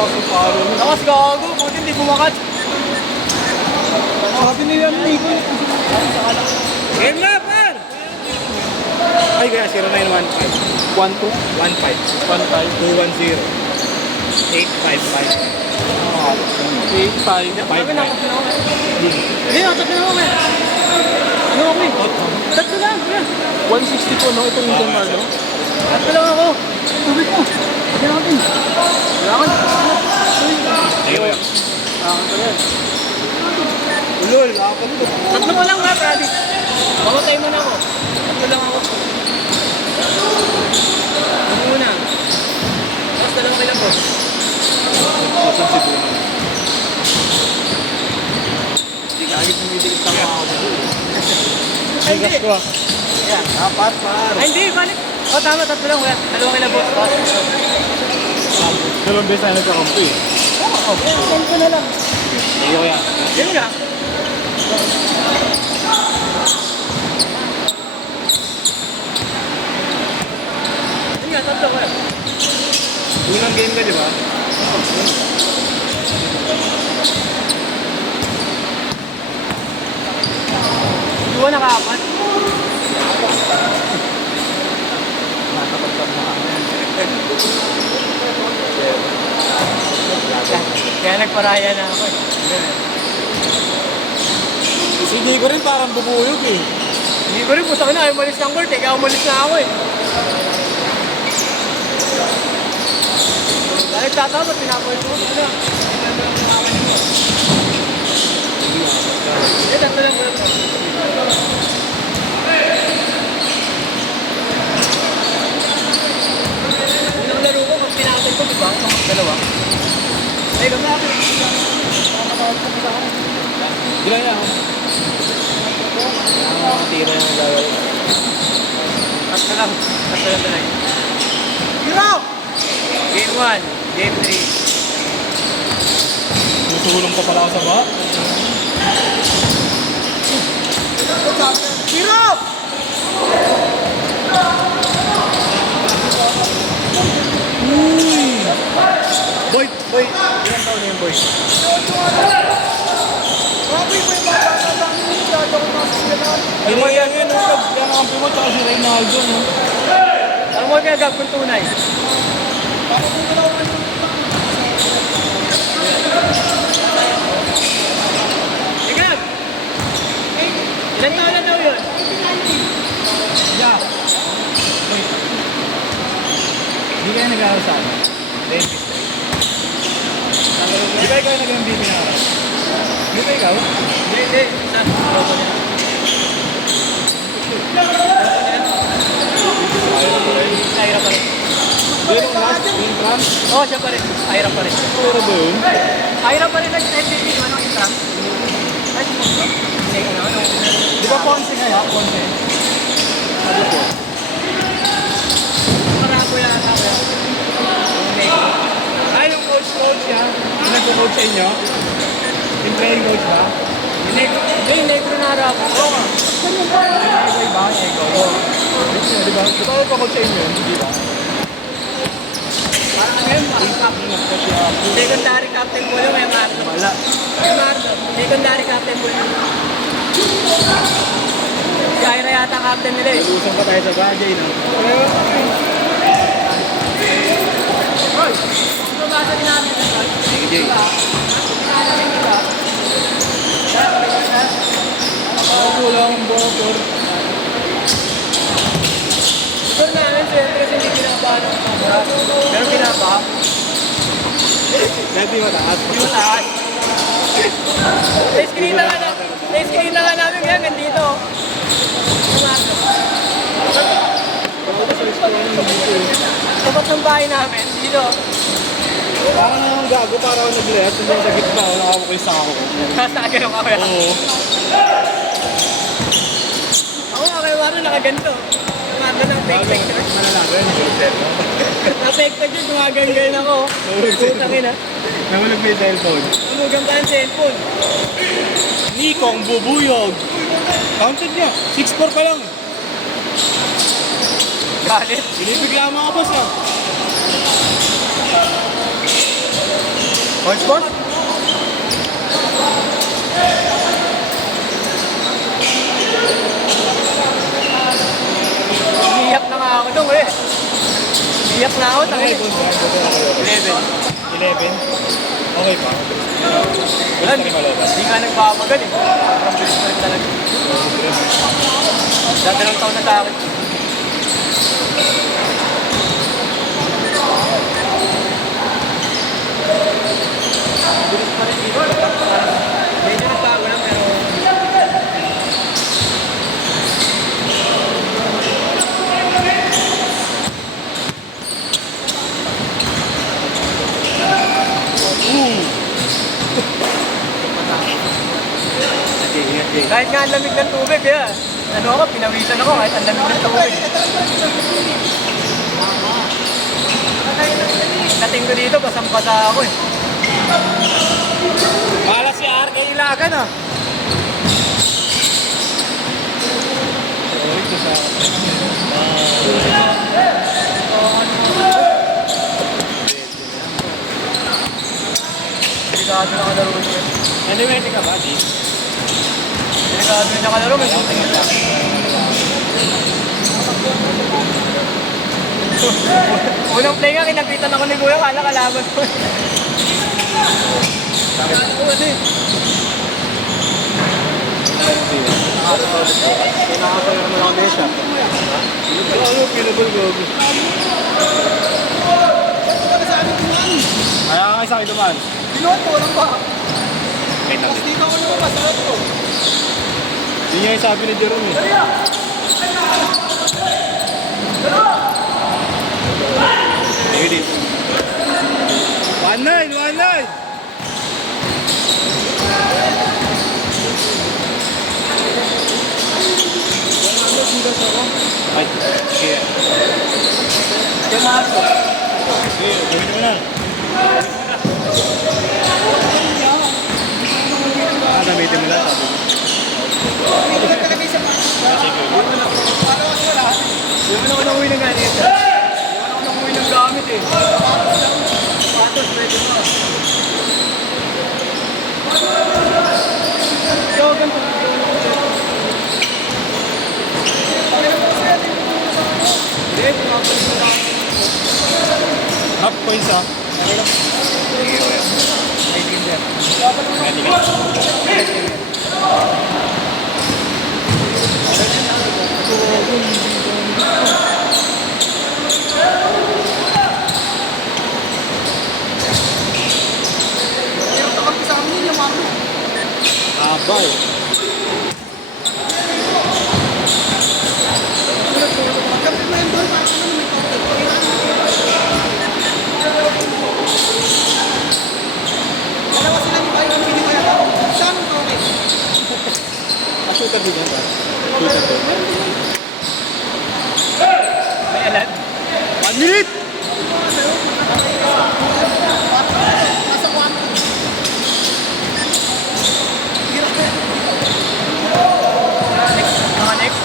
Lakas gago, buti hindi bumakat. Sabi nila Nico. Game na, par! Ay, kaya 0915 1-2. 15 210 1-5. 855. 8-5. Sabi na ako. Hindi, tatlo na ako eh. Ano ako eh? Tatlo lang, kuya. 160 po, no? Itong Don Marlo. Tatlo lang ako. Tubig mo. Hindi natin. Kailangan. Ayun. Kailangan pa yan. Ulol, apat to. Tatlo pa lang nga, Brady. Mamatay mo na ako. Tatlo lang ako. Ano muna? Tapos dalawa kailang boss. Asan si Don? Hindi ka agad namidilis ng mga ako. Ay, Bigas hindi. ko ah. Yan. Apat, par. Ay, hindi. Balik. O, tama. Tatlo lang, kuya. Dalawa kailang boss. Dalawang beses na nagkakampi. Oo. Send ko na lang. Iyo yan. Yun nga. Yun nga, tatlo kuya. Unang game ka, di ba? Hindi ko nakaapat. Kaya nagparaya na ako eh. Si Nico rin parang bubuyog eh. Hindi ko rin, puta ko na, ayaw umalis ng court eh. Kaya umalis na ako eh. Dahil tatapat, pinapoint mo. Ano? Eh, tatlo lang ko lang. Unang laro ko, pag pinakatay ko, diba? Itong dalawa. Ay, ganda ako. Ilan yan? Ang tira yung gagawin. Tatlo lang talaga. Hero! Game 1, Game 3. Susulong pa pala ako sa ba? Hero! Uy! Boy! Boy! Ilan taon na yung boy? Hinayang yun, no? Pagkakampi mo, tsaka si Reynaldo, no? Alam mo kaya gagawin tunay? Ikaw! Ilan taon na daw yun? Yeah. Wait. Hindi kayo nag-aaral sa akin? Dentist. Di ba ikaw yung nag-MVP na ako? Di ba ikaw? Hindi. Saan? Roto niya. Aira pa rin. Yun ang last, yung trans. Oo, siya pa rin. Aira pa rin. Puro ba yun? Aira pa rin nag-MVP naman ng isa. Ay, sumusunod. Hindi ko naman. Di ba Ponce nga ya? Ponce. Ano po? Marako yata. Hindi. Ah, yung coach yan. Yung nag-coach sa inyo? Yung playing coach ba? Hindi, negro na harap. Oo nga. Ego iba? Ego. Di ba? Di ba nag-coach sa inyo? Di ba? Parang ano yun? Secondary captain mo yung may Marlo. Wala. May Marlo. Secondary captain mo yung. Si Aira yata captain nila eh. Nalusang pa tayo sa bagay, no? Hoy! Ito ba sa ginamit na ito? AJ. Ako lang ang bokor. Sure namin, siyempre, hindi pinabahan ng camera. Pero pinapa. Dati mataas. Hindi mo taas. Na-screen na nga namin kaya gandito. Tumato. Tapat ng bahay namin, dito. Parang naman gago, parang ako nag-left. Hindi sa gitna, nakawak ko yung sako ko. Kasagano ka kaya. Oo. Ako nga kay Maro nakaganto. Tumato ng fake-fake. Malalago yun, Joseph. Na-fake-fake yun, gumaganggain ako. Putang ina. Nahulog may cellphone. Tulugan pa ang cellphone. Nikong bubuyog. Counted niya. 6-4 pa lang. Galit. Binibigla mga boss ah. Boys, boss? Iiyak na nga ako dong eh. Iiyak na ako. Ano Tangin. iPhone ba? 11. 11? Okay pa. Wala, Gusto rin malobat. hindi nga nagpapagaling. Sobrang bilis pa rin talaga. Dati lang taon na sa akin. Bilis pa rin dito. Medyo nagbago lang pero... Kahit nga ang lamig ng tubig, kaya ano ako, pinawisan ako kahit ang lamig ng tubig. Dating ko dito, basang-basa ako eh. Para si RK Ilagan ah. Sorry to sa... Delikado na kalaro niya. Anyway, ka ba, di? Delikado na kalaro, may shooting ito. Unang play nga, kinapitan ako ni Kuya, kala kalaban ko. Sabi ko kasi. Nakakapala naman ako mesa. Ano, pinabal ko. Kaya nga sa akin naman. Binoto, lang ba? Okay na Tapos dito ako naman, masarap ko. Yun nga yung sabi ni Jerome eh. Ayun din. 1-9! 1-9! Ay, sige. Yung maso. Sige, gawin mo na. Gamitin mo lang, sabi mo. Hindi ka talaga isang Hindi mo na ako nakuwi ng ganito. Hindi mo na ako nakuwi ng gamit eh. Patos, pwede mo. Yo, ganito. Hindi, pinapalik mo lang. Half points ah. Ay, Tinder. Abay. Shooter din yan ba? Shooter din. May alam. 1 minute!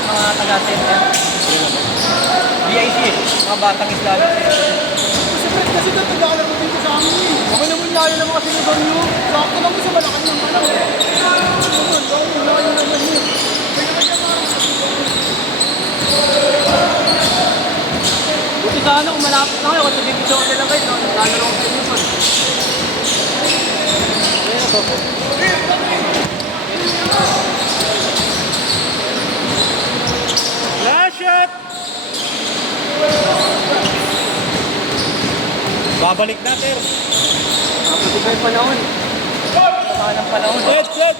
Mga taga-center. BIC eh. Mga batang Islamic. Kasi tatagala mo dito sa amin eh. Ako naman layo naman kasi ng ganyo. Sakto lang mo sa Malacan ng ano. Layo naman yun. Buti sana kung malapit na kayo. Kasi dito ako nila kayo. Naglalaro ko sa inyo pa. Ayun na to. Last shot! Babalik natin. Kapag iba yung panahon. Kapag ng panahon. Set!